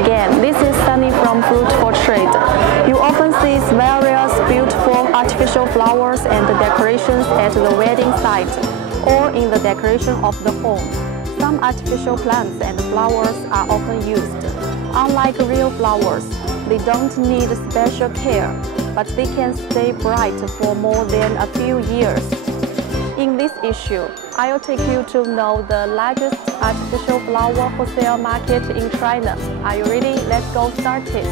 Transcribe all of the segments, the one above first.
again, this is Sunny from Fruitful Trade. You often see various beautiful artificial flowers and decorations at the wedding site or in the decoration of the home. Some artificial plants and flowers are often used. Unlike real flowers, they don't need special care, but they can stay bright for more than a few years. In this issue, I'll take you to know the largest artificial flower wholesale market in China. Are you ready? Let's go started.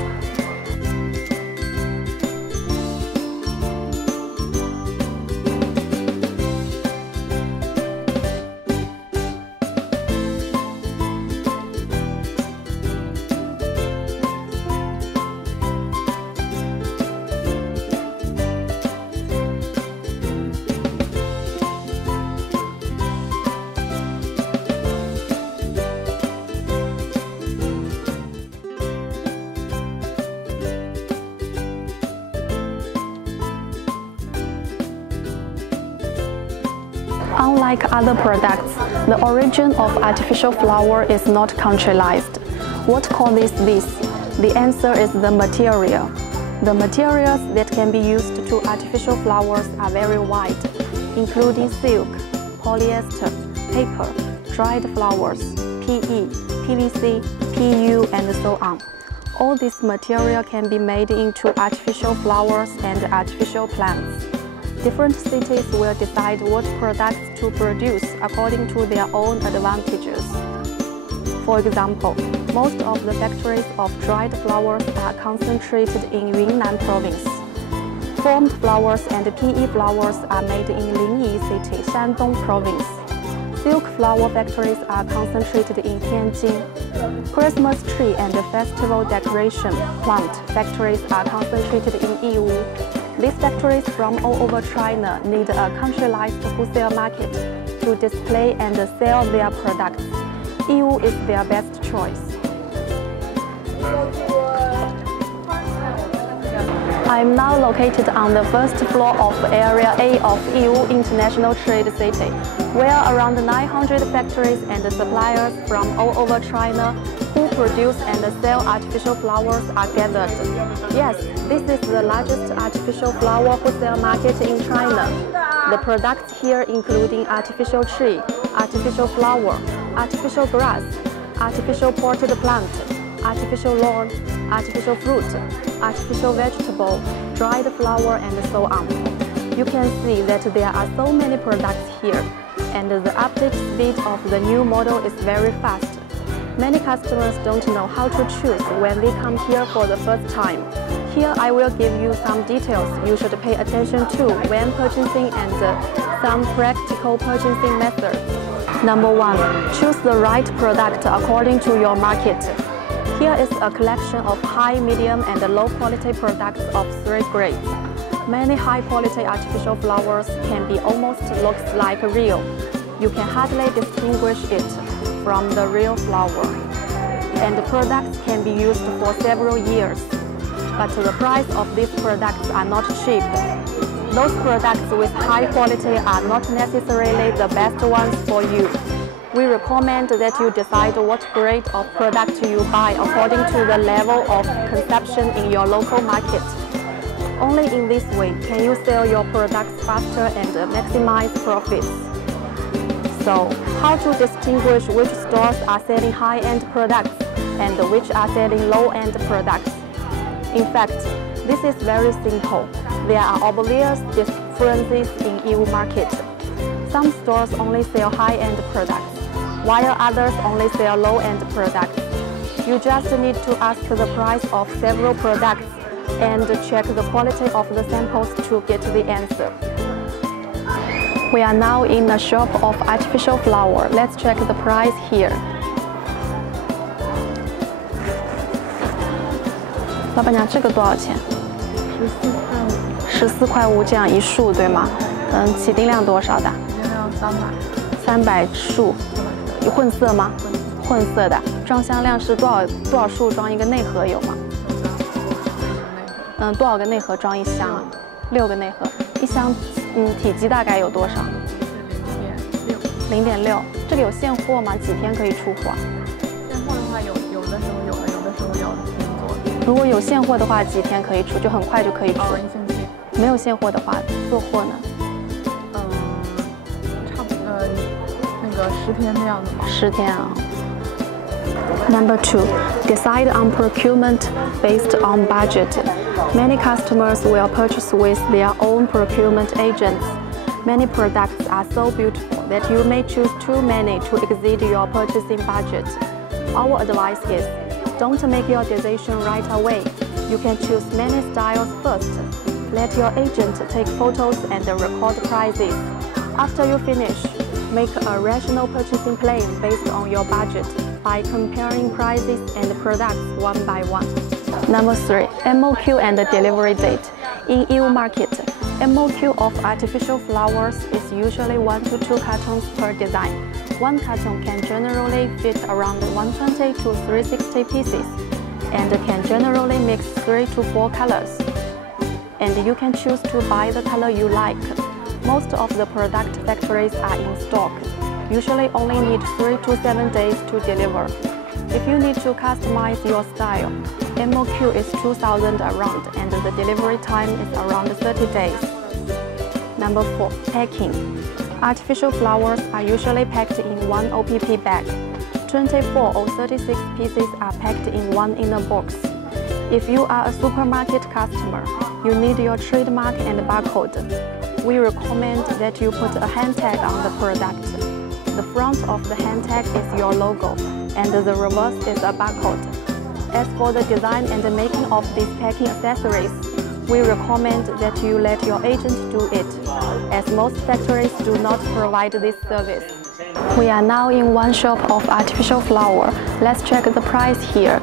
Unlike other products, the origin of artificial flower is not countryized. What causes this? The answer is the material. The materials that can be used to artificial flowers are very wide, including silk, polyester, paper, dried flowers, PE, PVC, PU, and so on. All this material can be made into artificial flowers and artificial plants. Different cities will decide what products to produce according to their own advantages. For example, most of the factories of dried flowers are concentrated in Yunnan province. Formed flowers and PE flowers are made in Linyi City, Shandong province. Silk flower factories are concentrated in Tianjin. Christmas tree and festival decoration plant factories are concentrated in Yiwu. These factories from all over China need a countryized wholesale market to display and sell their products. Yiwu is their best choice. I'm now located on the first floor of Area A of Yiwu International Trade City, where around 900 factories and suppliers from all over China who produce and sell artificial flowers are gathered. Yes, this is the largest artificial flower wholesale market in China. The products here including artificial tree, artificial flower, artificial grass, artificial potted plant, artificial lawn, artificial fruit, artificial vegetable, dried flower, and so on. You can see that there are so many products here, and the update speed of the new model is very fast. Many customers don't know how to choose when they come here for the first time. Here I will give you some details you should pay attention to when purchasing and some practical purchasing methods. Number 1. Choose the right product according to your market. Here is a collection of high, medium, and low quality products of 3 grades. Many high quality artificial flowers can be almost looks like real. You can hardly distinguish it from the real flower. And the products can be used for several years. But the price of these products are not cheap. Those products with high quality are not necessarily the best ones for you. We recommend that you decide what grade of product you buy according to the level of consumption in your local market. Only in this way can you sell your products faster and maximize profits. So, how to distinguish which stores are selling high-end products and which are selling low-end products? In fact, this is very simple. There are obvious differences in Yiwu market. Some stores only sell high-end products, while others only sell low-end products. You just need to ask the price of several products and check the quality of the samples to get the answer. We are now in a shop of artificial flower. Let's check the price here. 老板娘，这个多少钱？14块5这样一束，对吗？起订量多少的？起订量300束，混色吗？混色的。装箱量是多少束装一个内盒有吗？多少个内盒装一箱啊？6个内盒，一箱体积大概有多少？0.6。这个有现货吗？几天可以出货？现货的话有的时候有的，有的时候有。如果有现货的话，几天可以出？就很快就可以出。1星期。没有现货的话，做货呢？差不多那个10天这样子吧。10天啊。Number 2, decide on procurement based on budget. Many customers will purchase with their own procurement agents. Many products are so beautiful that you may choose too many to exceed your purchasing budget. Our advice is, don't make your decision right away. You can choose many styles first. Let your agent take photos and record prices. After you finish, make a rational purchasing plan based on your budget by comparing prices and products one by one. Number 3, MOQ and delivery date. In Yiwu market, MOQ of artificial flowers is usually 1 to 2 cartons per design. One carton can generally fit around 120 to 360 pieces and can generally mix 3 to 4 colors. And you can choose to buy the color you like. Most of the product factories are in stock. Usually only need 3 to 7 days to deliver. If you need to customize your style, MOQ is 2,000 around and the delivery time is around 30 days. Number 4, packing. Artificial flowers are usually packed in one OPP bag. 24 or 36 pieces are packed in one inner box. If you are a supermarket customer, you need your trademark and barcode. We recommend that you put a hand tag on the product. The front of the hand tag is your logo, and the reverse is a barcode. As for the design and the making of these packing accessories, we recommend that you let your agent do it, as most factories do not provide this service. We are now in one shop of artificial flower. Let's check the price here.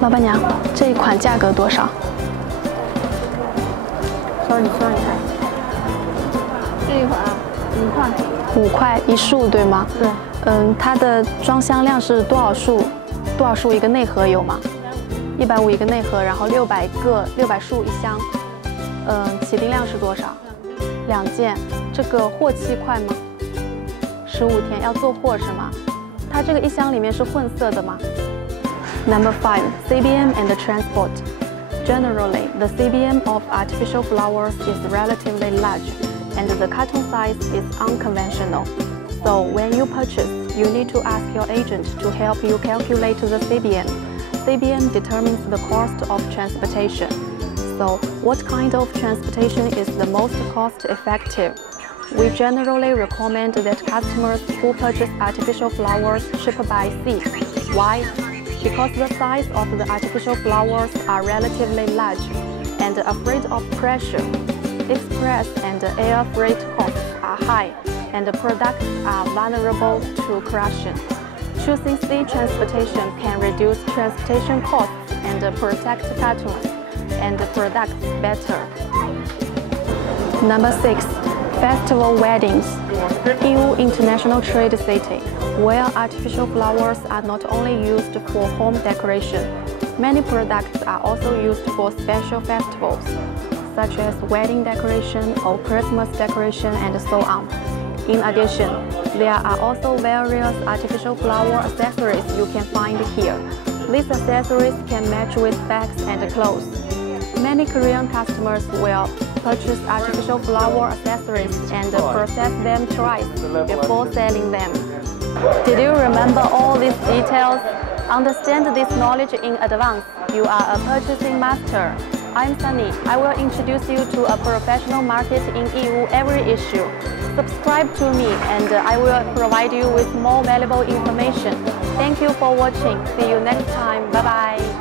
老板娘，这一款价格多少？你算一下。这一款5块。5块一束，对吗？对。它的装箱量是多少束？多少束一个内盒有吗？150一个内盒，然后600束一箱。起订量是多少？2件。这个货期快吗？15天要做货是吗？它这个一箱里面是混色的吗？ Number 5, CBM and transport. Generally, the CBM of artificial flowers is relatively large, and the carton size is unconventional. So when you purchase, you need to ask your agent to help you calculate the CBM. CBM determines the cost of transportation. So what kind of transportation is the most cost-effective? We generally recommend that customers who purchase artificial flowers ship by sea. Why? Because the size of the artificial flowers are relatively large and afraid of pressure. Express and air freight costs are high, and the products are vulnerable to corrosion. Choosing sea transportation can reduce transportation costs and protect cartons and products better. Number 6, festival weddings. Yiwu International Trade City, where artificial flowers are not only used for home decoration. Many products are also used for special festivals, such as wedding decoration or Christmas decoration and so on. In addition, there are also various artificial flower accessories you can find here. These accessories can match with bags and clothes. Many Korean customers will purchase artificial flower accessories and process them twice before selling them. Did you remember all these details? Understand this knowledge in advance. You are a purchasing master. I'm Sunny. I will introduce you to a professional market in Yiwu every issue. Subscribe to me and I will provide you with more valuable information. Thank you for watching. See you next time. Bye bye.